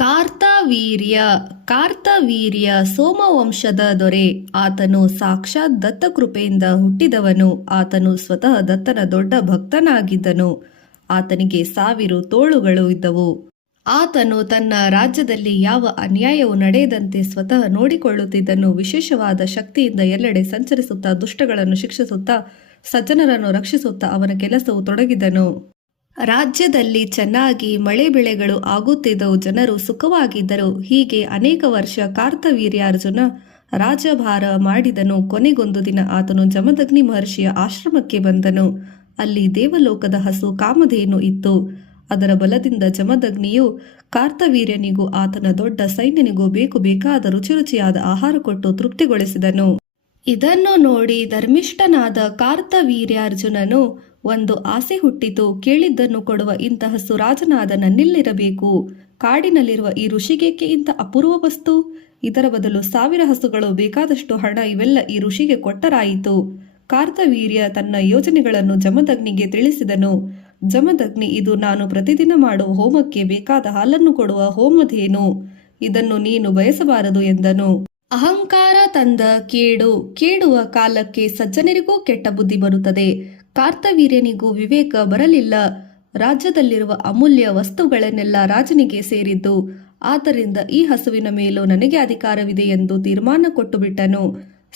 ಕಾರ್ತವೀರ್ಯ ಕಾರ್ತವೀರ್ಯ ಸೋಮವಂಶದ ದೊರೆ. ಆತನು ಸಾಕ್ಷಾತ್ ದತ್ತಕೃಪೆಯಿಂದ ಹುಟ್ಟಿದವನು. ಆತನು ಸ್ವತಃ ದತ್ತನ ದೊಡ್ಡ ಭಕ್ತನಾಗಿದ್ದನು. ಆತನಿಗೆ 1000 ತೋಳುಗಳು ಇದ್ದವು. ಆತನು ತನ್ನ ರಾಜ್ಯದಲ್ಲಿ ಯಾವ ಅನ್ಯಾಯವೂ ನಡೆಯದಂತೆ ಸ್ವತಃ ನೋಡಿಕೊಳ್ಳುತ್ತಿದ್ದನು. ವಿಶೇಷವಾದ ಶಕ್ತಿಯಿಂದ ಎಲ್ಲೆಡೆ ಸಂಚರಿಸುತ್ತಾ ದುಷ್ಟಗಳನ್ನು ಶಿಕ್ಷಿಸುತ್ತಾ ಸಜ್ಜನರನ್ನು ರಕ್ಷಿಸುತ್ತಾ ಅವನ ಕೆಲಸವು ತೊಡಗಿದನು. ರಾಜ್ಯದಲ್ಲಿ ಚೆನ್ನಾಗಿ ಮಳೆ ಬೆಳೆಗಳು ಆಗುತ್ತಿದ್ದವು. ಜನರು ಸುಖವಾಗಿದ್ದರು. ಹೀಗೆ ಅನೇಕ ವರ್ಷ ಕಾರ್ತವೀರ್ಯಾರ್ಜುನ ರಾಜ್ಯಭಾರ ಮಾಡಿದನು. ಕೊನೆಗೊಂದು ದಿನ ಆತನು ಜಮದಗ್ನಿ ಮಹರ್ಷಿಯ ಆಶ್ರಮಕ್ಕೆ ಬಂದನು. ಅಲ್ಲಿ ದೇವಲೋಕದ ಹಸು ಕಾಮಧೇನು ಇತ್ತು. ಅದರ ಬಲದಿಂದ ಜಮದಗ್ನಿಯು ಕಾರ್ತವೀರ್ಯನಿಗೂ ಆತನ ದೊಡ್ಡ ಸೈನ್ಯನಿಗೂ ಬೇಕಾದ ರುಚಿಯಾದ ಆಹಾರ ಕೊಟ್ಟು ತೃಪ್ತಿಗೊಳಿಸಿದನು. ಇದನ್ನು ನೋಡಿ ಧರ್ಮಿಷ್ಠನಾದ ಕಾರ್ತವೀರ್ಯಾರ್ಜುನನು ಒಂದು ಆಸೆ ಹುಟ್ಟಿತು. ಕೇಳಿದ್ದನ್ನು ಕೊಡುವ ಇಂಥ ಹಸು ರಾಜನಾದ ನನ್ನಿಲ್ಲಿರಬೇಕು. ಕಾಡಿನಲ್ಲಿರುವ ಈ ಋಷಿಗೇಕೆ ಇಂಥ ಅಪೂರ್ವ ವಸ್ತು? ಇದರ ಬದಲು 1000 ಹಸುಗಳು, ಬೇಕಾದಷ್ಟು ಹಣ ಇವೆಲ್ಲ ಈ ಋಷಿಗೆ ಕೊಟ್ಟರಾಯಿತು. ಕಾರ್ತವೀರ್ಯ ತನ್ನ ಯೋಜನೆಗಳನ್ನು ಜಮದಗ್ನಿಗೆ ತಿಳಿಸಿದನು. ಜಮದಗ್ನಿ, ಇದು ನಾನು ಪ್ರತಿದಿನ ಮಾಡುವ ಹೋಮಕ್ಕೆ ಬೇಕಾದ ಹಾಲನ್ನು ಕೊಡುವ ಹೋಮಧೇನು. ಇದನ್ನು ನೀನು ಬಯಸಬಾರದು ಎಂದನು. ಅಹಂಕಾರ ತಂದ ಕೇಡುವ ಕಾಲಕ್ಕೆ ಸಜ್ಜನರಿಗೂ ಕೆಟ್ಟ ಬುದ್ಧಿ ಬರುತ್ತದೆ. ಕಾರ್ತವೀರ್ಯನಿಗೂ ವಿವೇಕ ಬರಲಿಲ್ಲ. ರಾಜ್ಯದಲ್ಲಿರುವ ಅಮೂಲ್ಯ ವಸ್ತುಗಳನ್ನೆಲ್ಲ ರಾಜನಿಗೆ ಸೇರಿದ್ದು. ಆದ್ದರಿಂದ ಈ ಹಸುವಿನ ಮೇಲೂ ನನಗೆ ಅಧಿಕಾರವಿದೆ ಎಂದು ತೀರ್ಮಾನ ಕೊಟ್ಟು ಬಿಟ್ಟನು.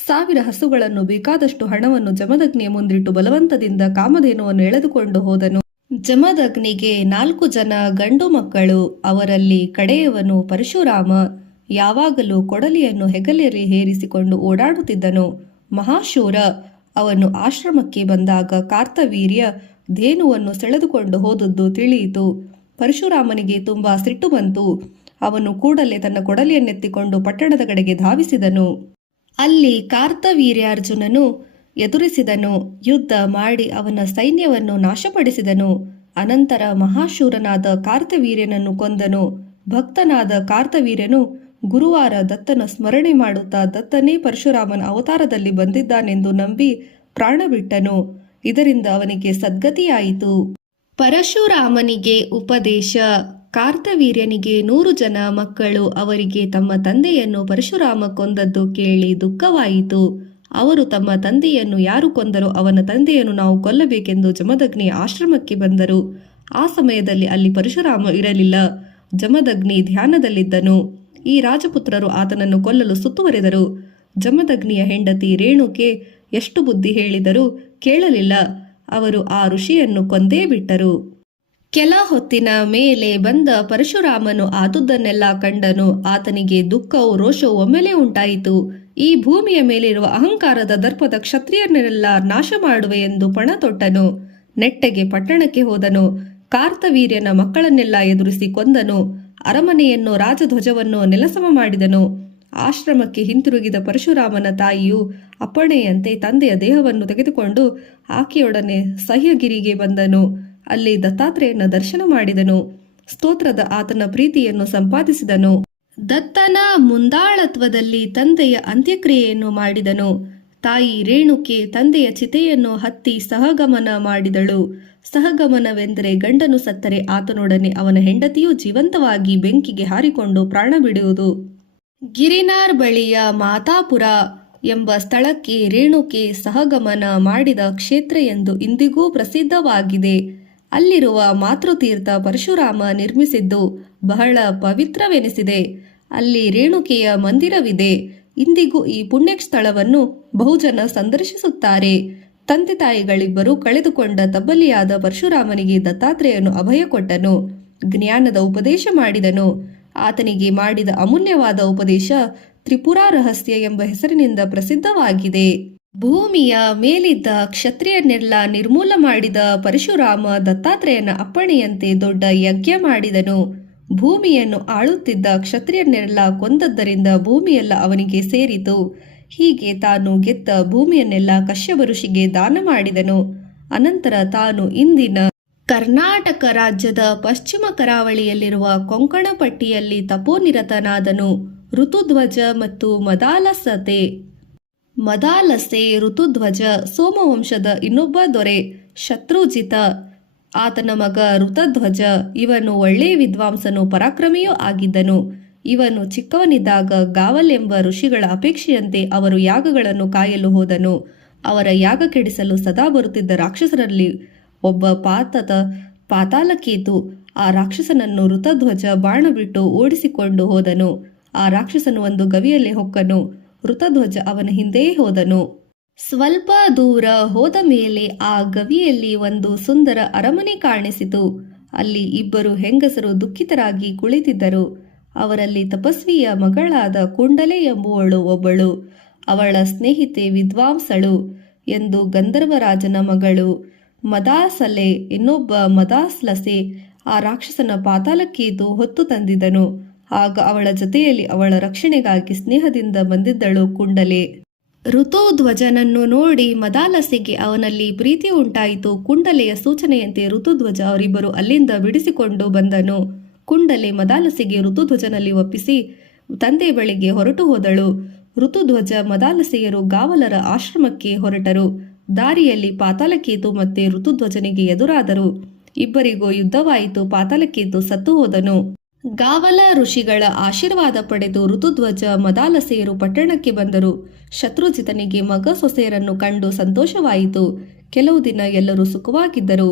1000 ಹಸುಗಳನ್ನು, ಬೇಕಾದಷ್ಟು ಹಣವನ್ನು ಜಮದಗ್ನಿಯ ಮುಂದಿಟ್ಟು ಬಲವಂತದಿಂದ ಕಾಮಧೇನುವನ್ನು ಎಳೆದುಕೊಂಡು ಹೋದನು. ಜಮದಗ್ನಿಗೆ 4 ಜನ ಗಂಡು ಮಕ್ಕಳು. ಅವರಲ್ಲಿ ಕಡೆಯವನು ಪರಶುರಾಮ. ಯಾವಾಗಲೂ ಕೊಡಲಿಯನ್ನು ಹೆಗಲಲ್ಲಿ ಹೇರಿಸಿಕೊಂಡು ಓಡಾಡುತ್ತಿದ್ದನು. ಮಹಾಶೂರ. ಅವನು ಆಶ್ರಮಕ್ಕೆ ಬಂದಾಗ ಕಾರ್ತವೀರ್ಯ ಧೇನುವನ್ನು ಸೆಳೆದುಕೊಂಡು ಹೋದದ್ದು ತಿಳಿಯಿತು. ಪರಶುರಾಮನಿಗೆ ತುಂಬಾ ಸಿಟ್ಟು ಬಂತು. ಅವನು ಕೂಡಲೇ ತನ್ನ ಕೊಡಲಿಯನ್ನೆತ್ತಿಕೊಂಡು ಪಟ್ಟಣದ ಕಡೆಗೆ ಧಾವಿಸಿದನು. ಅಲ್ಲಿ ಕಾರ್ತವೀರ್ಯಾರ್ಜುನನು ಎದುರಿಸಿದನು. ಯುದ್ಧ ಮಾಡಿ ಅವನ ಸೈನ್ಯವನ್ನು ನಾಶಪಡಿಸಿದನು. ಅನಂತರ ಮಹಾಶೂರನಾದ ಕಾರ್ತವೀರ್ಯನನ್ನು ಕೊಂದನು. ಭಕ್ತನಾದ ಕಾರ್ತವೀರ್ಯನು ಗುರುವಾರ ದತ್ತನ ಸ್ಮರಣೆ ಮಾಡುತ್ತಾ ದತ್ತನೇ ಪರಶುರಾಮನ ಅವತಾರದಲ್ಲಿ ಬಂದಿದ್ದಾನೆಂದು ನಂಬಿ ಪ್ರಾಣ ಬಿಟ್ಟನು. ಇದರಿಂದ ಅವನಿಗೆ ಸದ್ಗತಿಯಾಯಿತು. ಪರಶುರಾಮನಿಗೆ ಉಪದೇಶ. ಕಾರ್ತವೀರ್ಯನಿಗೆ 100 ಜನ ಮಕ್ಕಳು. ಅವರಿಗೆ ತಮ್ಮ ತಂದೆಯನ್ನು ಪರಶುರಾಮ ಕೊಂದದ್ದು ಕೇಳಿ ದುಃಖವಾಯಿತು. ಅವರು ತಮ್ಮ ತಂದೆಯನ್ನು ಯಾರು ಕೊಂದರೋ ಅವನ ತಂದೆಯನ್ನು ನಾವು ಕೊಲ್ಲಬೇಕೆಂದು ಜಮದಗ್ನಿಯ ಆಶ್ರಮಕ್ಕೆ ಬಂದರು. ಆ ಸಮಯದಲ್ಲಿ ಅಲ್ಲಿ ಪರಶುರಾಮ ಇರಲಿಲ್ಲ. ಜಮದಗ್ನಿ ಧ್ಯಾನದಲ್ಲಿದ್ದನು. ಈ ರಾಜಪುತ್ರರು ಆತನನ್ನು ಕೊಲ್ಲಲು ಸುತ್ತುವರಿದರು. ಜಮದಗ್ನಿಯ ಹೆಂಡತಿ ರೇಣುಕೆ ಎಷ್ಟು ಬುದ್ಧಿ ಹೇಳಿದರೂ ಕೇಳಲಿಲ್ಲ. ಅವರು ಆ ಋಷಿಯನ್ನು ಕೊಂದೇ ಬಿಟ್ಟರು. ಕೆಲ ಹೊತ್ತಿನ ಮೇಲೆ ಬಂದ ಪರಶುರಾಮನು ಆದುದನ್ನೆಲ್ಲ ಕಂಡನು. ಆತನಿಗೆ ದುಃಖವೂ ರೋಷವೂ ಒಮ್ಮೆಲೇ ಉಂಟಾಯಿತು. ಈ ಭೂಮಿಯ ಮೇಲಿರುವ ಅಹಂಕಾರದ ದರ್ಪದ ಕ್ಷತ್ರಿಯರನ್ನೆಲ್ಲ ನಾಶ ಮಾಡುವೆ ಎಂದು ಪಣ ತೊಟ್ಟನು. ನೆಟ್ಟಗೆ ಪಟ್ಟಣಕ್ಕೆ ಹೋದನು. ಕಾರ್ತವೀರ್ಯನ ಮಕ್ಕಳನ್ನೆಲ್ಲ ಎದುರಿಸಿ ಕೊಂದನು. ಅರಮನೆಯನ್ನು, ರಾಜಧ್ವಜವನ್ನು ನೆಲಸಮ ಮಾಡಿದನು. ಆಶ್ರಮಕ್ಕೆ ಹಿಂತಿರುಗಿದ ಪರಶುರಾಮನ ತಾಯಿಯು ಅಪ್ಪಣೆಯಂತೆ ತಂದೆಯ ದೇಹವನ್ನು ತೆಗೆದುಕೊಂಡು ಆಕೆಯೊಡನೆ ಸಹ್ಯಗಿರಿಗೆ ಬಂದನು. ಅಲ್ಲಿ ದತ್ತಾತ್ರೇಯನ ದರ್ಶನ ಮಾಡಿದನು. ಸ್ತೋತ್ರದ ಆತನ ಪ್ರೀತಿಯನ್ನು ಸಂಪಾದಿಸಿದನು. ದತ್ತನ ಮುಂದಾಳತ್ವದಲ್ಲಿ ತಂದೆಯ ಅಂತ್ಯಕ್ರಿಯೆಯನ್ನು ಮಾಡಿದನು. ತಾಯಿ ರೇಣುಕೆ ತಂದೆಯ ಚಿತೆಯನ್ನು ಹತ್ತಿ ಸಹಗಮನ ಮಾಡಿದಳು. ಸಹಗಮನವೆಂದರೆ ಗಂಡನು ಸತ್ತರೆ ಆತನೊಡನೆ ಅವನ ಹೆಂಡತಿಯೂ ಜೀವಂತವಾಗಿ ಬೆಂಕಿಗೆ ಹಾರಿಕೊಂಡು ಪ್ರಾಣ ಬಿಡುವುದು. ಗಿರಿನಾರ್ ಬಳಿಯ ಮಾತಾಪುರ ಎಂಬ ಸ್ಥಳಕ್ಕೆ ರೇಣುಕೆ ಸಹಗಮನ ಮಾಡಿದ ಕ್ಷೇತ್ರ ಎಂದು ಇಂದಿಗೂ ಪ್ರಸಿದ್ಧವಾಗಿದೆ. ಅಲ್ಲಿರುವ ಮಾತೃತೀರ್ಥ ಪರಶುರಾಮ ನಿರ್ಮಿಸಿದ್ದು ಬಹಳ ಪವಿತ್ರವೆನಿಸಿದೆ. ಅಲ್ಲಿ ರೇಣುಕೆಯ ಮಂದಿರವಿದೆ. ಇಂದಿಗೂ ಈ ಪುಣ್ಯ ಸ್ಥಳವನ್ನು ಬಹುಜನ ಸಂದರ್ಶಿಸುತ್ತಾರೆ. ತಂದೆ ತಾಯಿಗಳಿಬ್ಬರು ಕಳೆದುಕೊಂಡ ತಬ್ಬಲಿಯಾದ ಪರಶುರಾಮನಿಗೆ ದತ್ತಾತ್ರೇಯನು ಅಭಯ ಕೊಟ್ಟನು. ಜ್ಞಾನದ ಉಪದೇಶ ಮಾಡಿದನು. ಆತನಿಗೆ ಮಾಡಿದ ಅಮೂಲ್ಯವಾದ ಉಪದೇಶ ತ್ರಿಪುರಾ ರಹಸ್ಯ ಎಂಬ ಹೆಸರಿನಿಂದ ಪ್ರಸಿದ್ಧವಾಗಿದೆ. ಭೂಮಿಯ ಮೇಲಿದ್ದ ಕ್ಷತ್ರಿಯನ್ನೆಲ್ಲ ನಿರ್ಮೂಲ ಮಾಡಿದ ಪರಶುರಾಮ ದತ್ತಾತ್ರೇಯನ ಅಪ್ಪಣೆಯಂತೆ ದೊಡ್ಡ ಯಜ್ಞ ಮಾಡಿದನು. ಭೂಮಿಯನ್ನು ಆಳುತ್ತಿದ್ದ ಕ್ಷತ್ರಿಯನ್ನೆಲ್ಲ ಕೊಂದದ್ದರಿಂದ ಭೂಮಿಯೆಲ್ಲ ಅವನಿಗೆ ಸೇರಿತು. ಹೀಗೆ ತಾನು ಗೆದ್ದ ಭೂಮಿಯನ್ನೆಲ್ಲ ಕಶ್ಯಪ ಋಷಿಗೆ ದಾನ ಮಾಡಿದನು. ಅನಂತರ ತಾನು ಇಂದಿನ ಕರ್ನಾಟಕ ರಾಜ್ಯದ ಪಶ್ಚಿಮ ಕರಾವಳಿಯಲ್ಲಿರುವ ಕೊಂಕಣಪಟ್ಟಿಯಲ್ಲಿ ತಪೋನಿರತನಾದನು. ಋತುಧ್ವಜ ಮತ್ತು ಮದಾಲಸೆ ಋತುಧ್ವಜ ಸೋಮವಂಶದ ಇನ್ನೊಬ್ಬ ದೊರೆ ಶತ್ರುಜಿತ. ಆತನ ಮಗ ಋತಧ್ವಜ ಇವನು ಒಳ್ಳೆಯ ವಿದ್ವಾಂಸನು ಪರಾಕ್ರಮಿಯೂ ಆಗಿದ್ದನು. ಇವನು ಚಿಕ್ಕವನಿದ್ದಾಗ ಗಾವಲ್ ಎಂಬ ಋಷಿಗಳ ಅಪೇಕ್ಷೆಯಂತೆ ಅವರು ಯಾಗಗಳನ್ನು ಕಾಯಲು ಹೋದನು. ಅವರ ಯಾಗ ಕೆಡಿಸಲು ಸದಾ ಬರುತ್ತಿದ್ದ ರಾಕ್ಷಸರಲ್ಲಿ ಒಬ್ಬ ಪಾತಾಲಕೇತು ಆ ರಾಕ್ಷಸನನ್ನು ಋತಧ್ವಜ ಬಾಣ ಬಿಟ್ಟು ಓಡಿಸಿಕೊಂಡು ಹೋದನು. ಆ ರಾಕ್ಷಸನು ಒಂದು ಗವಿಯಲ್ಲಿ ಹೊಕ್ಕನು. ಋತಧ್ವಜ ಅವನ ಹಿಂದೆಯೇ ಹೋದನು. ಸ್ವಲ್ಪ ದೂರ ಹೋದ ಮೇಲೆ ಆ ಗವಿಯಲ್ಲಿ ಒಂದು ಸುಂದರ ಅರಮನೆ ಕಾಣಿಸಿತು. ಅಲ್ಲಿ ಇಬ್ಬರು ಹೆಂಗಸರು ದುಃಖಿತರಾಗಿ ಕುಳಿತಿದ್ದರು. ಅವರಲ್ಲಿ ತಪಸ್ವಿಯ ಮಗಳಾದ ಕುಂಡಲೆ ಎಂಬುವಳು ಒಬ್ಬಳು. ಅವಳ ಸ್ನೇಹಿತೆ ವಿದ್ವಾಂಸಳು ಎಂದು ಗಂಧರ್ವರಾಜನ ಮಗಳು. ಮದಾಸಲೆ ಇನ್ನೊಬ್ಬ ಮದಾಸ್ಲಸೆ ಆ ರಾಕ್ಷಸನ ಪಾತಾಳಕ್ಕೇದು ಹೊತ್ತು ತಂದಿದ್ದನು. ಆಗ ಅವಳ ಜೊತೆಯಲ್ಲಿ ಅವಳ ರಕ್ಷಣೆಗಾಗಿ ಸ್ನೇಹದಿಂದ ಬಂದಿದ್ದಳು ಕುಂಡಲೆ. ಋತುಧ್ವಜನನ್ನು ನೋಡಿ ಮದಾಲಸೆಗೆ ಅವನಲ್ಲಿ ಪ್ರೀತಿ ಉಂಟಾಯಿತು. ಕುಂಡಲೆಯ ಸೂಚನೆಯಂತೆ ಋತುಧ್ವಜ ಅವರಿಬ್ಬರು ಅಲ್ಲಿಂದ ಬಿಡಿಸಿಕೊಂಡು ಬಂದನು. ಕುಂಡಲೆ ಮದಾಲಸೆಗೆ ಋತುಧ್ವಜನಲ್ಲಿ ಒಪ್ಪಿಸಿ ತಂದೆ ಬಳಿಗೆ ಹೊರಟು ಹೋದಳು. ಋತುಧ್ವಜ ಮದಾಲಸೆಯರು ಗಾವಲರ ಆಶ್ರಮಕ್ಕೆ ಹೊರಟರು. ದಾರಿಯಲ್ಲಿ ಪಾತಾಳಕೇತು ಮತ್ತೆ ಋತುಧ್ವಜನಿಗೆ ಎದುರಾದರು. ಇಬ್ಬರಿಗೂ ಯುದ್ಧವಾಯಿತು. ಪಾತಾಳಕೇತು ಸತ್ತು ಹೋದನು. ಗಾವಲ ಋಷಿಗಳ ಆಶೀರ್ವಾದ ಪಡೆದು ಋತುಧ್ವಜ ಮದಾಲಸೆಯರು ಪಟ್ಟಣಕ್ಕೆ ಬಂದರು. ಶತ್ರುಜಿತನಿಗೆ ಮಗ ಸೊಸೆಯರನ್ನು ಕಂಡು ಸಂತೋಷವಾಯಿತು. ಕೆಲವು ದಿನ ಎಲ್ಲರೂ ಸುಖವಾಗಿದ್ದರು.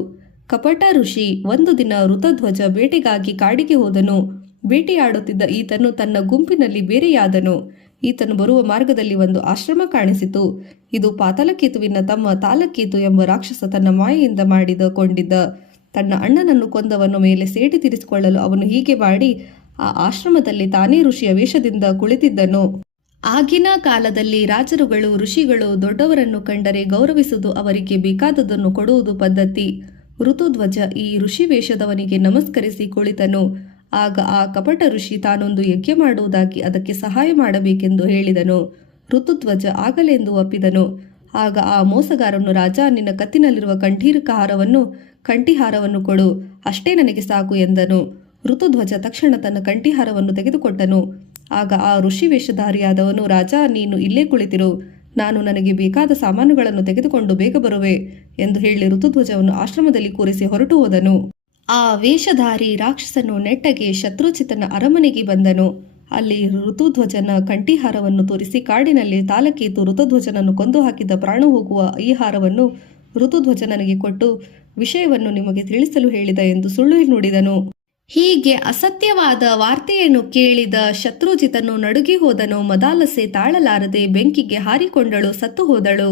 ಕಪಟ ಋಷಿ ಒಂದು ದಿನ ಋತಧ್ವಜ ಬೇಟೆಗಾಗಿ ಕಾಡಿಗೆ ಹೋದನು. ಬೇಟೆಯಾಡುತ್ತಿದ್ದ ಈತನು ತನ್ನ ಗುಂಪಿನಲ್ಲಿ ಬೇರೆಯಾದನು. ಈತನು ಬರುವ ಮಾರ್ಗದಲ್ಲಿ ಒಂದು ಆಶ್ರಮ ಕಾಣಿಸಿತು. ಇದು ಪಾತಾಳಕೇತುವಿನ ತಮ್ಮ ತಾಲಕೇತು ಎಂಬ ರಾಕ್ಷಸ ತನ್ನ ಮಾಯೆಯಿಂದ ಕೊಂಡಿದ್ದ. ತನ್ನ ಅಣ್ಣನನ್ನು ಕೊಂದವನ ಮೇಲೆ ಸೇಟಿ ತೀರಿಸಿಕೊಳ್ಳಲು ಅವನು ಹೀಗೆ ಮಾಡಿ ಆ ಆಶ್ರಮದಲ್ಲಿ ತಾನೇ ಋಷಿಯ ವೇಷದಿಂದ ಕುಳಿತಿದ್ದನು. ಆಗಿನ ಕಾಲದಲ್ಲಿ ರಾಜರುಗಳು ಋಷಿಗಳು ದೊಡ್ಡವರನ್ನು ಕಂಡರೆ ಗೌರವಿಸುವುದು, ಅವರಿಗೆ ಬೇಕಾದದನ್ನು ಕೊಡುವುದು ಪದ್ಧತಿ. ಋತುಧ್ವಜ ಈ ಋಷಿ ವೇಷದವನಿಗೆ ನಮಸ್ಕರಿಸಿ ಕುಳಿತನು. ಆಗ ಆ ಕಪಟ ಋಷಿ ತಾನೊಂದು ಯಜ್ಞ ಮಾಡುವುದಾಗಿ ಅದಕ್ಕೆ ಸಹಾಯ ಮಾಡಬೇಕೆಂದು ಹೇಳಿದನು. ಋತುಧ್ವಜ ಆಗಲೆಂದು ಒಪ್ಪಿದನು. ಆಗ ಆ ಮೋಸಗಾರನು, ರಾಜ, ನಿನ್ನ ಕತ್ತಿನಲ್ಲಿರುವ ಕಂಠಿಹಾರವನ್ನು ಕೊಡು, ಅಷ್ಟೇ ನನಗೆ ಸಾಕು ಎಂದನು. ಋತುಧ್ವಜ ತಕ್ಷಣ ತನ್ನ ಕಂಠಿಹಾರವನ್ನು ತೆಗೆದುಕೊಟ್ಟನು. ಆಗ ಆ ಋಷಿ ವೇಷಧಾರಿಯಾದವನು, ರಾಜ, ನೀನು ಇಲ್ಲೇ ಕುಳಿತಿರು, ನಾನು ನನಗೆ ಬೇಕಾದ ಸಾಮಾನುಗಳನ್ನು ತೆಗೆದುಕೊಂಡು ಬೇಗ ಬರುವೆ ಎಂದು ಹೇಳಿ ಋತುಧ್ವಜವನ್ನು ಆಶ್ರಮದಲ್ಲಿ ಕೂರಿಸಿ ಹೊರಟು ಹೋದನು. ಆ ವೇಷಧಾರಿ ರಾಕ್ಷಸನು ನೆಟ್ಟಗೆ ಶತ್ರುಜಿತನ ಅರಮನೆಗೆ ಬಂದನು. ಅಲ್ಲಿ ಋತುಧ್ವಜನ ಕಂಠಿಹಾರವನ್ನು ತೋರಿಸಿ, ಕಾಡಿನಲ್ಲಿ ತಾಲಕೇತು ಋತುಧ್ವಜನನ್ನು ಕೊಂದು ಹಾಕಿದ ಪ್ರಾಣ ಹೋಗುವ ಈ ಹಾರವನ್ನು ಋತುಧ್ವಜ ನನಗೆ ಕೊಟ್ಟು ವಿಷಯವನ್ನು ನಿಮಗೆ ತಿಳಿಸಲು ಹೇಳಿದ ಎಂದು ಸುಳ್ಳು ನುಡಿದನು. ಹೀಗೆ ಅಸತ್ಯವಾದ ವಾರ್ತೆಯನ್ನು ಕೇಳಿದ ಶತ್ರುಜಿತನು ನಡುಗಿ ಹೋದನು. ಮದಾಲಸೆ ತಾಳಲಾರದೆ ಬೆಂಕಿಗೆ ಹಾರಿಕೊಂಡಳು, ಸತ್ತು ಹೋದಳು.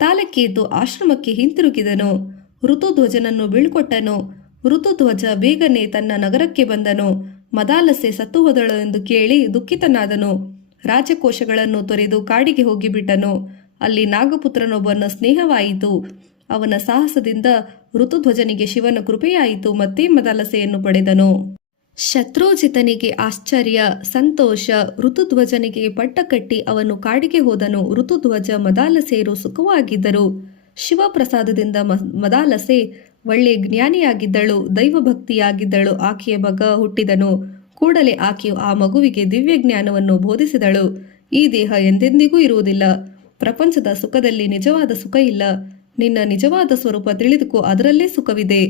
ತಾಲಕೇತು ಆಶ್ರಮಕ್ಕೆ ಹಿಂತಿರುಗಿದನು. ಋತುಧ್ವಜನನ್ನು ಬೀಳ್ಕೊಟ್ಟನು. ಋತುಧ್ವಜ ಬೇಗನೆ ತನ್ನ ನಗರಕ್ಕೆ ಬಂದನು. ಮದಾಲಸೆ ಸತ್ತು ಹೋದಳು ಎಂದು ಕೇಳಿ ದುಃಖಿತನಾದನು. ರಾಜಕೋಶಗಳನ್ನು ತೊರೆದು ಕಾಡಿಗೆ ಹೋಗಿಬಿಟ್ಟನು. ಅಲ್ಲಿ ನಾಗಪುತ್ರನೊಬ್ಬನ ಸ್ನೇಹವಾಯಿತು. ಅವನ ಸಾಹಸದಿಂದ ಋತುಧ್ವಜನಿಗೆ ಶಿವನ ಕೃಪೆಯಾಯಿತು. ಮತ್ತೆ ಮದಾಲಸೆಯನ್ನು ಪಡೆದನು. ಶತ್ರುಜಿತನಿಗೆ ಆಶ್ಚರ್ಯ, ಸಂತೋಷ. ಋತುಧ್ವಜನಿಗೆ ಪಟ್ಟ ಕಟ್ಟಿ ಅವನು ಕಾಡಿಗೆ ಹೋದನು. ಋತುಧ್ವಜ ಮದಾಲಸೆಯರು ಸುಖವಾಗಿದ್ದರು. ಶಿವಪ್ರಸಾದದಿಂದ ಮದಾಲಸೆ ಒಳ್ಳೆ ಜ್ಞಾನಿಯಾಗಿದ್ದಳು, ದೈವಭಕ್ತಿಯಾಗಿದ್ದಳು. ಆಕೆಯ ಮಗ ಹುಟ್ಟಿದನು. ಕೂಡಲೇ ಆಕೆಯು ಆ ಮಗುವಿಗೆ ದಿವ್ಯ ಜ್ಞಾನವನ್ನು ಬೋಧಿಸಿದಳು. ಈ ದೇಹ ಎಂದೆಂದಿಗೂ ಇರುವುದಿಲ್ಲ. ಪ್ರಪಂಚದ ಸುಖದಲ್ಲಿ ನಿಜವಾದ ಸುಖ ಇಲ್ಲ. ನಿನ್ನ ನಿಜವಾದ ಸ್ವರೂಪ ತಿಳಿದುಕೋ, ಅದರಲ್ಲೇ ಸುಖವಿದೆ.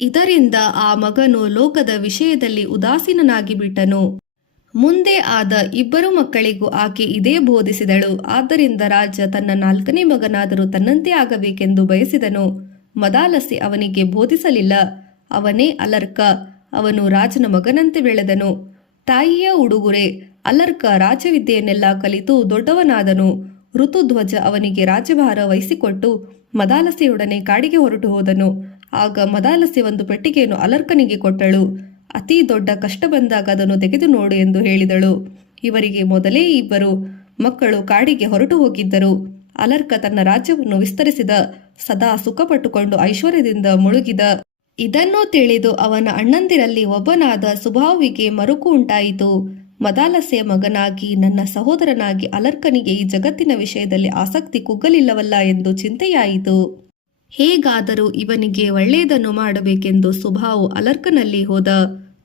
ಇದರಿಂದ ಆ ಮಗನು ಲೋಕದ ವಿಷಯದಲ್ಲಿ ಉದಾಸೀನನಾಗಿ ಬಿಟ್ಟನು. ಮುಂದೆ ಆದ ಇಬ್ಬರು ಮಕ್ಕಳಿಗೂ ಆಕೆ ಇದೇ ಬೋಧಿಸಿದಳು. ಆದ್ದರಿಂದ ರಾಜ ತನ್ನ 4ನೇ ಮಗನಾದರೂ ತನ್ನಂತೆ ಆಗಬೇಕೆಂದು ಬಯಸಿದನು. ಮದಾಲಸೆ ಅವನಿಗೆ ಬೋಧಿಸಲಿಲ್ಲ. ಅವನೇ ಅಲರ್ಕ. ಅವನು ರಾಜನ ಮಗನಂತೆ ಬೆಳೆದನು. ತಾಯಿಯ ಉಡುಗೊರೆ. ಅಲರ್ಕ ರಾಜವಿದ್ಯೆಯನ್ನೆಲ್ಲ ಕಲಿತು ದೊಡ್ಡವನಾದನು. ಋತುಧ್ವಜ ಅವನಿಗೆ ರಾಜ್ಯಭಾರ ವಹಿಸಿಕೊಟ್ಟು ಮದಾಲಸೆಯೊಡನೆ ಕಾಡಿಗೆ ಹೊರಟು ಹೋದನು. ಆಗ ಮದಾಲಸೆ ಒಂದು ಪೆಟ್ಟಿಗೆಯನ್ನು ಅಲರ್ಕನಿಗೆ ಕೊಟ್ಟಳು. ಅತಿ ದೊಡ್ಡ ಕಷ್ಟ ಬಂದಾಗ ಅದನ್ನು ತೆಗೆದು ನೋಡು ಎಂದು ಹೇಳಿದಳು. ಇವರಿಗೆ ಮೊದಲೇ ಇಬ್ಬರು ಮಕ್ಕಳು ಕಾಡಿಗೆ ಹೊರಟು ಹೋಗಿದ್ದರು. ಅಲರ್ಕ ತನ್ನ ರಾಜ್ಯವನ್ನು ವಿಸ್ತರಿಸಿದ. ಸದಾ ಸುಖಪಟ್ಟುಕೊಂಡು ಐಶ್ವರ್ಯದಿಂದ ಮುಳುಗಿದ. ಇದನ್ನು ತಿಳಿದು ಅವನ ಅಣ್ಣಂದಿರಲ್ಲಿ ಒಬ್ಬನಾದ ಸುಭಾವಿಗೆ ಮರುಕು ಉಂಟಾಯಿತು. ಮದಾಲಸೆಯ ಮಗನಾಗಿ ನನ್ನ ಸಹೋದರನಾಗಿ ಅಲರ್ಕನಿಗೆ ಈ ಜಗತ್ತಿನ ವಿಷಯದಲ್ಲಿ ಆಸಕ್ತಿ ಕುಗ್ಗಲಿಲ್ಲವಲ್ಲ ಎಂದು ಚಿಂತೆಯಾಯಿತು. ಹೇಗಾದರೂ ಇವನಿಗೆ ಒಳ್ಳೆಯದನ್ನು ಮಾಡಬೇಕೆಂದು ಸುಭಾವು ಅಲರ್ಕನಲ್ಲಿ ಹೋದ.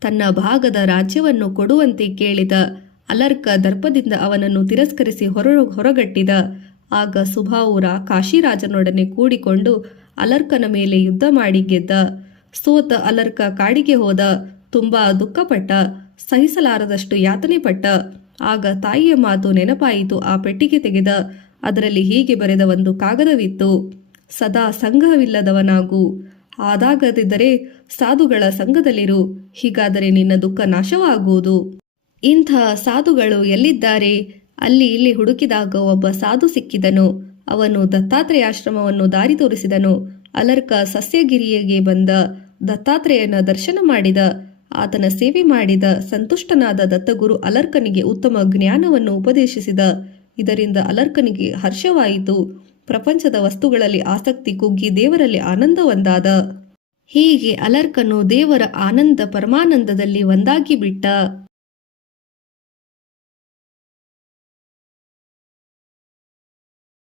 ತನ್ನ ಭಾಗದ ರಾಜ್ಯವನ್ನು ಕೊಡುವಂತೆ ಕೇಳಿದ. ಅಲರ್ಕ ದರ್ಪದಿಂದ ಅವನನ್ನು ತಿರಸ್ಕರಿಸಿ ಹೊರಗಟ್ಟಿದ. ಆಗ ಸುಭಾವು ಕಾಶಿರಾಜನೊಡನೆ ಕೂಡಿಕೊಂಡು ಅಲರ್ಕನ ಮೇಲೆ ಯುದ್ಧ ಮಾಡಿ ಗೆದ್ದ. ಸೋತ ಅಲರ್ಕ ಕಾಡಿಗೆ ಹೋದ. ತುಂಬಾ ದುಃಖಪಟ್ಟ, ಸಹಿಸಲಾರದಷ್ಟು ಯಾತನೆ ಪಟ್ಟ. ಆಗ ತಾಯಿಯ ಮಾತು ನೆನಪಾಯಿತು. ಆ ಪೆಟ್ಟಿಗೆ ತೆಗೆದ. ಅದರಲ್ಲಿ ಹೀಗೆ ಬರೆದ ಒಂದು ಕಾಗದವಿತ್ತು: ಸದಾ ಸಂಘವಿಲ್ಲದವನಾಗು, ಅದಾಗದಿದ್ದರೆ ಸಾಧುಗಳ ಸಂಘದಲ್ಲಿರು, ಹೀಗಾದರೆ ನಿನ್ನ ದುಃಖ ನಾಶವಾಗುವುದು. ಇಂಥ ಸಾಧುಗಳು ಎಲ್ಲಿದ್ದಾರೆ? ಅಲ್ಲಿ ಇಲ್ಲಿ ಹುಡುಕಿದಾಗ ಒಬ್ಬ ಸಾಧು ಸಿಕ್ಕಿದನು. ಅವನು ದತ್ತಾತ್ರೇಯಾಶ್ರಮವನ್ನು ದಾರಿ ತೋರಿಸಿದನು. ಅಲರ್ಕ ಸಸ್ಯಗಿರಿಯಗೆ ಬಂದ. ದತ್ತಾತ್ರೇಯನ ದರ್ಶನ ಮಾಡಿದ. ಆತನ ಸೇವೆ ಮಾಡಿದ. ಸಂತುಷ್ಟನಾದ ದತ್ತಗುರು ಅಲರ್ಕನಿಗೆ ಉತ್ತಮ ಜ್ಞಾನವನ್ನು ಉಪದೇಶಿಸಿದ. ಇದರಿಂದ ಅಲರ್ಕನಿಗೆ ಹರ್ಷವಾಯಿತು. ಪ್ರಪಂಚದ ವಸ್ತುಗಳಲ್ಲಿ ಆಸಕ್ತಿ ಕುಗ್ಗಿ ದೇವರಲ್ಲಿ ಆನಂದ ಒಂದಾದ. ಹೀಗೆ ಅಲರ್ಕನು ದೇವರ ಆನಂದ ಪರಮಾನಂದದಲ್ಲಿ ಒಂದಾಗಿ ಬಿಟ್ಟ.